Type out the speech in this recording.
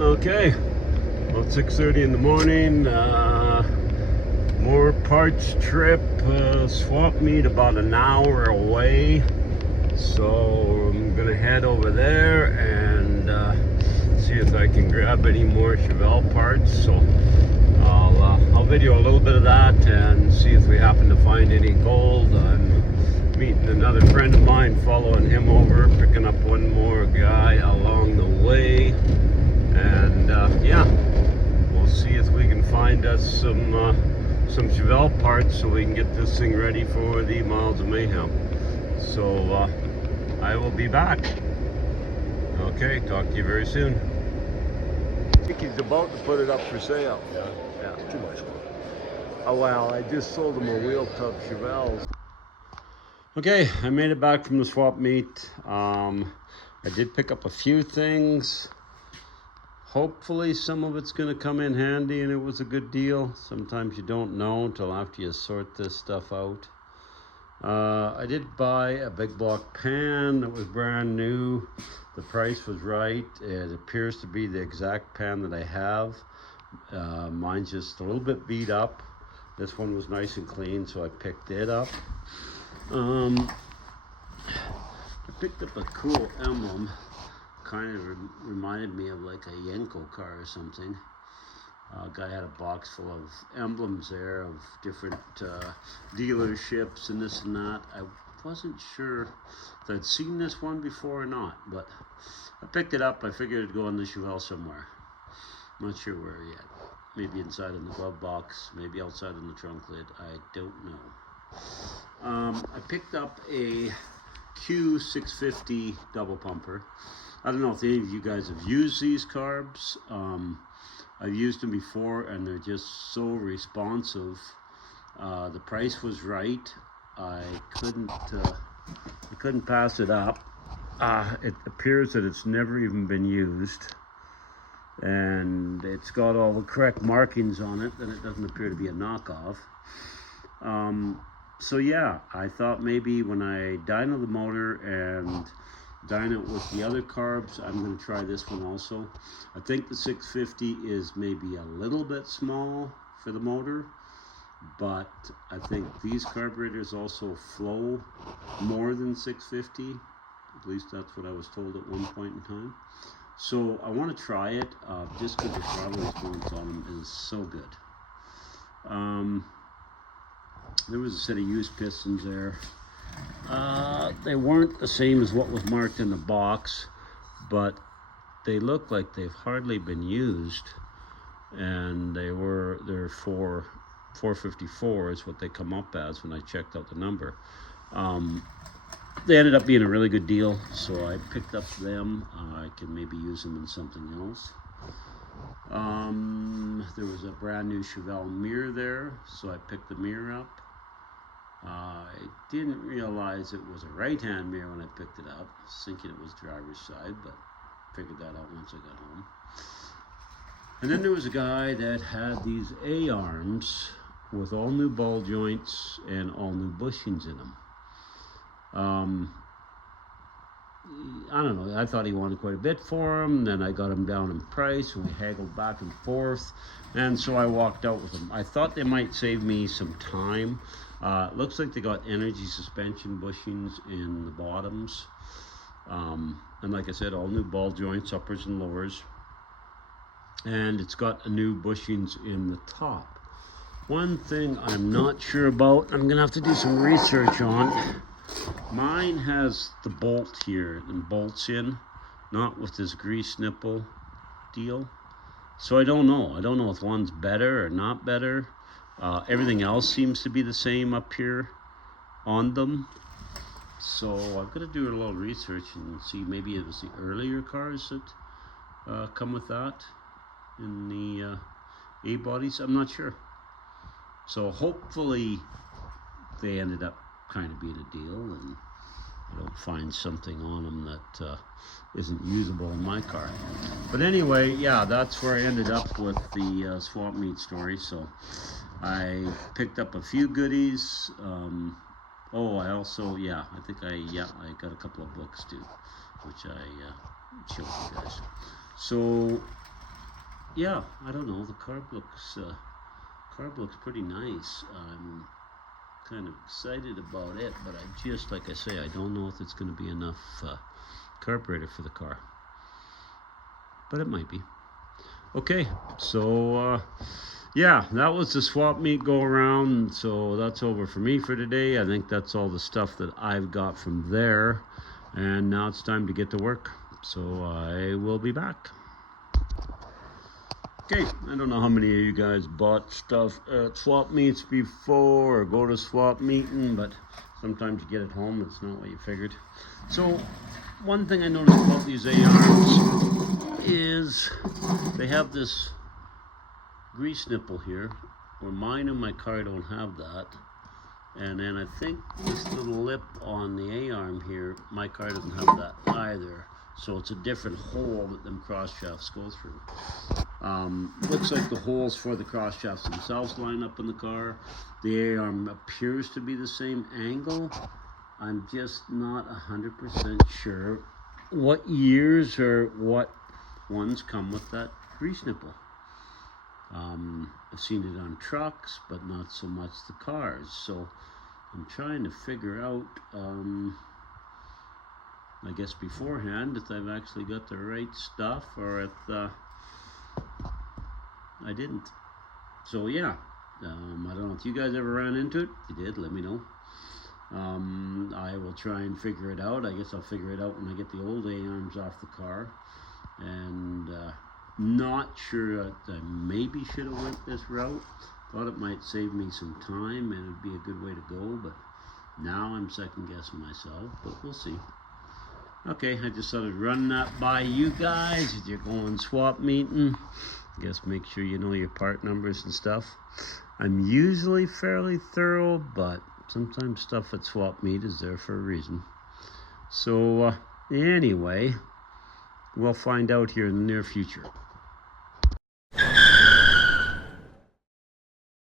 Okay, about 6:30 in the morning. More parts trip. Swap meet about an hour away. So I'm gonna head over there and see if I can grab any more Chevelle parts. So I'll video a little bit of that and see if we happen to find any gold. I'm meeting another friend of mine, following him over, picking up one more guy along the way. And yeah, we'll see if we can find us some Chevelle parts so we can get this thing ready for the Miles of Mayhem. So I will be back. Okay, talk to you very soon. I think he's about to put it up for sale. Yeah. Too much. Oh well, I just sold him a wheel tub Chevelles. Okay, I made it back from the swap meet. I did pick up a few things. Hopefully some of it's going to come in handy and it was a good deal. Sometimes you don't know until after you sort this stuff out. I did buy a big block pan that was brand new. The price was right. It appears to be the exact pan that I have. Mine's just a little bit beat up. This one was nice and clean, so I picked it up. I picked up a cool emblem. Kind of reminded me of like a Yenko car or something. Guy had a box full of emblems there of different dealerships and this and that. I wasn't sure if I'd seen this one before or not, but I picked it up. I figured it'd go in the Chevelle somewhere. I'm not sure where yet. Maybe inside in the glove box, maybe outside in the trunk lid. I don't know. I picked up a Q650 double pumper. I don't know if any of you guys have used these carbs. I've used them before and they're just so responsive. The price was right. I couldn't pass it up. It appears that it's never even been used. And it's got all the correct markings on it, and it doesn't appear to be a knockoff. So yeah, I thought maybe when I dyno the motor and dyno it with the other carbs, I'm going to try this one also. I think the 650 is maybe a little bit small for the motor, but I think these carburetors also flow more than 650. At least that's what I was told at one point in time. So I want to try it just because the throttle response on them is so good. There was a set of used pistons there. They weren't the same as what was marked in the box, but they look like they've hardly been used, and they're for 454 is what they come up as when I checked out the number. They ended up being a really good deal, so I picked up them. I can maybe use them in something else. There was a brand new Chevelle mirror there, so I picked the mirror up. I didn't realize it was a right-hand mirror when I picked it up, thinking it was driver's side, but figured that out once I got home. And then there was a guy that had these A-arms with all new ball joints and all new bushings in them. I don't know, I thought he wanted quite a bit for them. Then I got him down in price and we haggled back and forth, and so I walked out with them. I thought they might save me some time. It looks like they got energy suspension bushings in the bottoms, and like I said, all new ball joints, uppers and lowers, and it's got a new bushings in the top. One thing I'm not sure about, I'm gonna have to do some research on. Mine has the bolt here and bolts in, not with this grease nipple deal. So I don't know if one's better or not better. Everything else seems to be the same up here on them. So I've got to do a little research and see, maybe it was the earlier cars that come with that in the A-bodies. I'm not sure. So hopefully they ended up kind of being a deal and I don't find something on them that isn't usable in my car. But anyway, yeah, that's where I ended up with the swap meet story. So I picked up a few goodies. I also, I got a couple of books too, which I showed you guys. So yeah, I don't know. The carb looks pretty nice. I'm kind of excited about it, but I just, like I say, I don't know if it's going to be enough carburetor for the car, but it might be. Okay, so yeah, that was the swap meet go around. So that's over for me for today. I think that's all the stuff that I've got from there, and now it's time to get to work. So I will be back. Okay, I don't know how many of you guys bought stuff at swap meets before or go to swap meeting, but sometimes you get it home, it's not what you figured. So one thing I noticed about these A-arms is they have this grease nipple here, where mine and my car don't have that. And then I think this little lip on the A-arm here, my car doesn't have that either. So it's a different hole that them cross shafts go through. Looks like the holes for the cross shafts themselves line up in the car. The A-arm appears to be the same angle. I'm just not 100% sure what years or what ones come with that grease nipple. I've seen it on trucks, but not so much the cars. So I'm trying to figure out, I guess beforehand, if I've actually got the right stuff or if I didn't. So yeah, I don't know if you guys ever ran into it. If you did, let me know. I will try and figure it out. I guess I'll figure it out when I get the old A-arms off the car. And not sure that I maybe should have went this route. Thought it might save me some time and it'd be a good way to go, but now I'm second guessing myself, but we'll see. Okay, I just thought I'd run that by you guys. If you're going swap meeting, I guess make sure you know your part numbers and stuff. I'm usually fairly thorough, but sometimes stuff at swap meet is there for a reason. So anyway, we'll find out here in the near future.